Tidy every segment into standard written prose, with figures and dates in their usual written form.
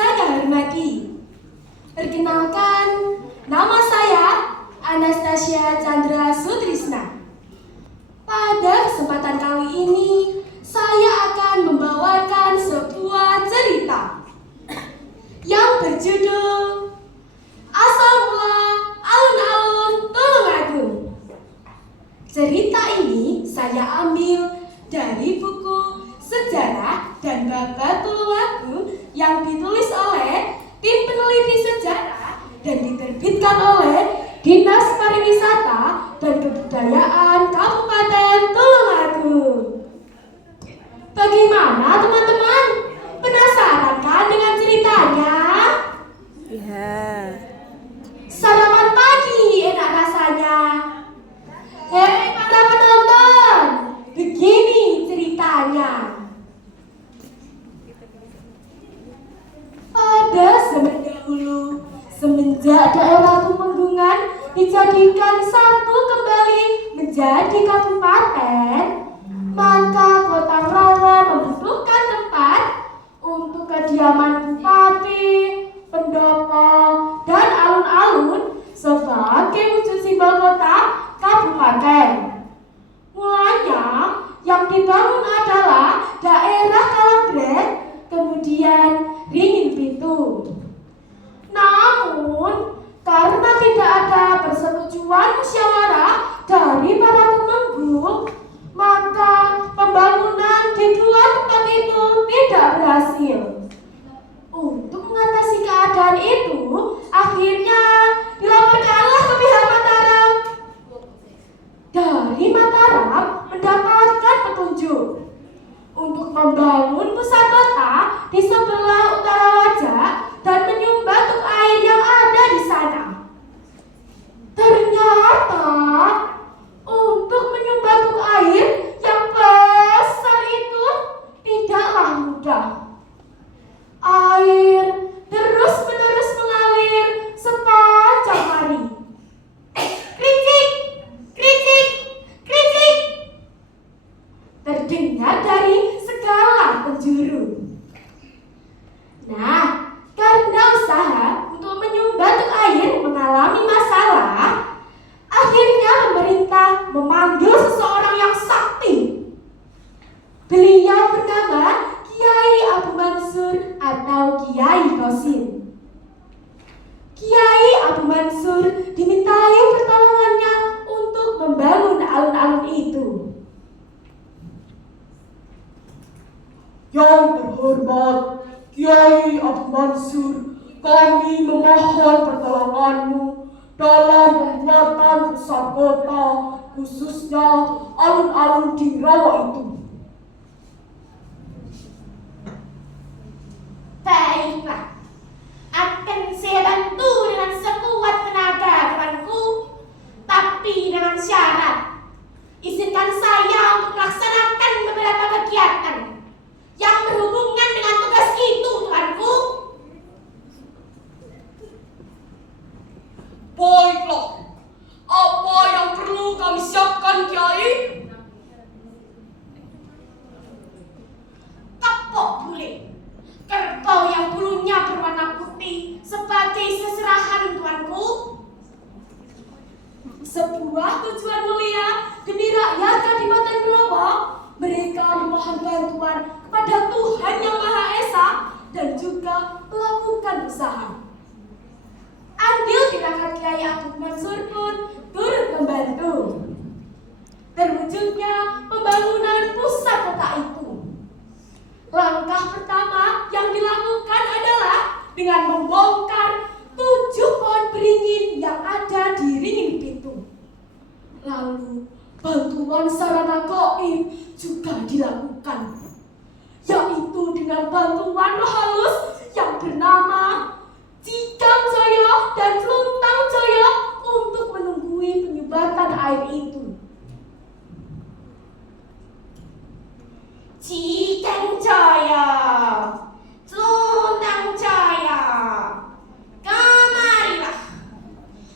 saya hormati, perkenalkan, nama saya Anastasia Chandra Sutrisna. Pada kesempatan kali ini, saya akan membawakan sebuah cerita yang berjudul Asal Mula Alun-Alun Tulungagung. Cerita ini saya ambil dari buku Sejarah dan Babat Tulungagung yang ditulis oleh tim peneliti sejarah dan diterbitkan oleh Dinas Pariwisata dan Kebudayaan Kabupaten Tulungagung. Bagaimana teman-teman? Penasaran kan dengan ceritanya? Iya. Sarapan pagi enak rasanya. Hei para penonton, begini ceritanya. Pada zaman dahulu, semenjak daerah Tumenggungan dijadikan satu kembali menjadi kabupaten, maka Kota Rawa membutuhkan tempat untuk kediaman bupati, pendopo, dan alun-alun sebagai wujud simbol kota kabupaten. Mulanya yang dibangun adalah daerah Kalabret, kemudian Ringin Pitu. Namun, karena tidak ada persetujuan musyawarah dari para Tumenggung, maka pembangunan di dua tempat itu tidak berhasil. Untuk mengatasi keadaan itu, akhirnya dilaporkanlah ke pihak Mataram. Dari Mataram mendapatkan petunjuk untuk membangun pusat kota di sebelah utara Wajak dan menyumbat truk air yang ada di sana. Ternyata untuk menyumbat truk air yang besar itu tidaklah mudah. Air terus-menerus mengalir sepanjang hari. Kricik, kricik, kricik, terdengar dari segala penjuru. Nah, karena usaha untuk menyumbat truk air mengalami masalah, akhirnya pemerintah memanggil seseorang yang sakti. Beliau bernama Kiai Abu Mansur atau Kiai Qasim. Kiai Abu Mansur dimintai pertolongannya untuk membangun alun-alun itu. Yang terhormat Kiai Abu Mansur, kami memohon pertolonganmu dalam pembuatan pusat kota, khususnya alun-alun di Rawa itu. Baiklah, akan saya bantu dengan sekuat tenaga temanku, tapi dengan syarat izinkan saya untuk melaksanakan beberapa kegiatan yang berhubungan dengan tugas itu, tuanku. Baiklah, apa yang perlu kami siapkan, Kiai? Kepok bule, kerbau yang bulunya berwarna putih sebagai seserahan, tuanku. Sebuah tujuan mulia demi rakyat Kadipaten Belawa, mereka memohon bantuan kepada Tuhan Yang Maha Esa dan juga melakukan usaha. Andil tirakat Kiai Abu Mansur pun turut membantu. Terwujudnya pembangunan pusat kota itu. Langkah pertama yang dilakukan adalah dengan membongkar 7 pohon beringin yang ada di Ringin Pitu. Lalu bantuan sarana gaib juga dilakukan, yaitu dengan bantuan roh halus yang bernama Cikang Jaya dan Luntang Jaya untuk menunggui penyumbatan air itu. Cikang Jaya, Luntang Jaya, kemarilah,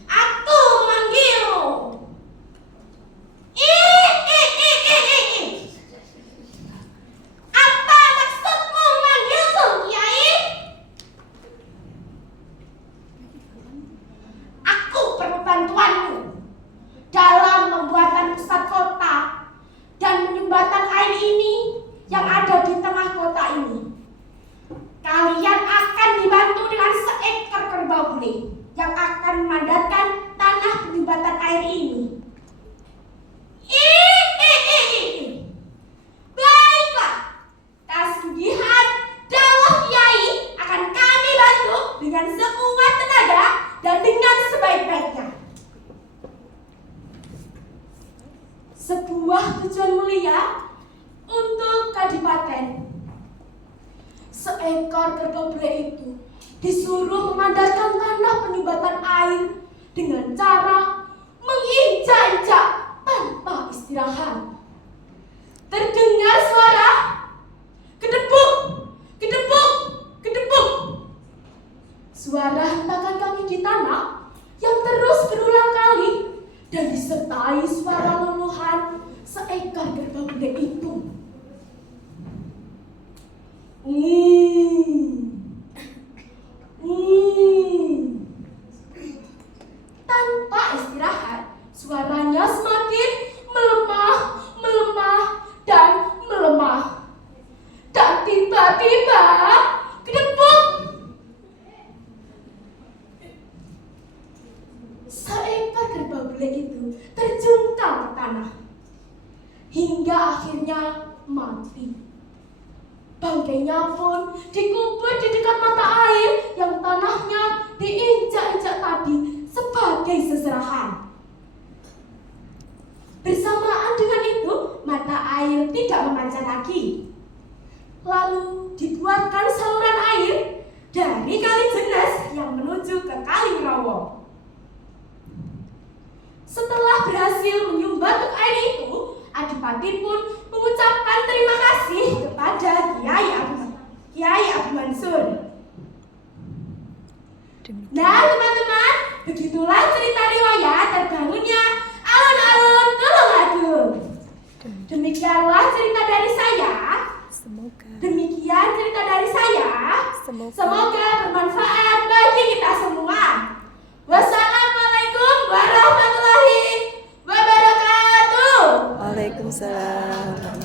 aku memanggilmu. Apa maksudmu memanggilku, Kiai? bantuanmu dalam pembuatan pusat kota dan penyumbatan air ini yang ada di tengah kota ini. Kalian akan dibantu dengan seekor kerbau bule yang akan memandatkan tanah penyumbatan air ini. Baiklah, kasugihan dakwah Kiai akan kami bantu dengan sekuat tenaga dan dengan sebaik-baiknya. Sebuah tujuan mulia untuk kadipaten. Seekor kerbau bule itu disuruh memandatkan tanah penyumbatan air dengan cara menginjak-injak tanpa istirahat. Terdengar suara gedebuk, gedebuk, gedebuk. Suara hentakan kaki di tanah yang terus berulang kali dan disertai suara luluhan seekor kerbau bule itu. Tanpa istirahat, suaranya semakin melemah, melemah, dan melemah. Dan tiba-tiba, gedebuk. Seekor kerbau bule itu terjungkal ke tanah hingga akhirnya mati. Bangkainya pun dikubur di dekat mata air yang tanahnya diinjak-injak tadi sebagai seserahan. Bersamaan dengan itu, mata air tidak memancar lagi. Lalu dibuatkan saluran air dari Kali Jenes yang menuju ke Kali Rawo. Setelah berhasil menyumbat air itu, Adipati pun mengucapkan terima kasih kepada Kiai Abu Mansur. Nah teman-teman, begitulah cerita riwayat terbangunnya alun-alun Tulungagung. Demikianlah cerita dari saya. Demikian cerita dari saya. Semoga bermanfaat bagi kita semua.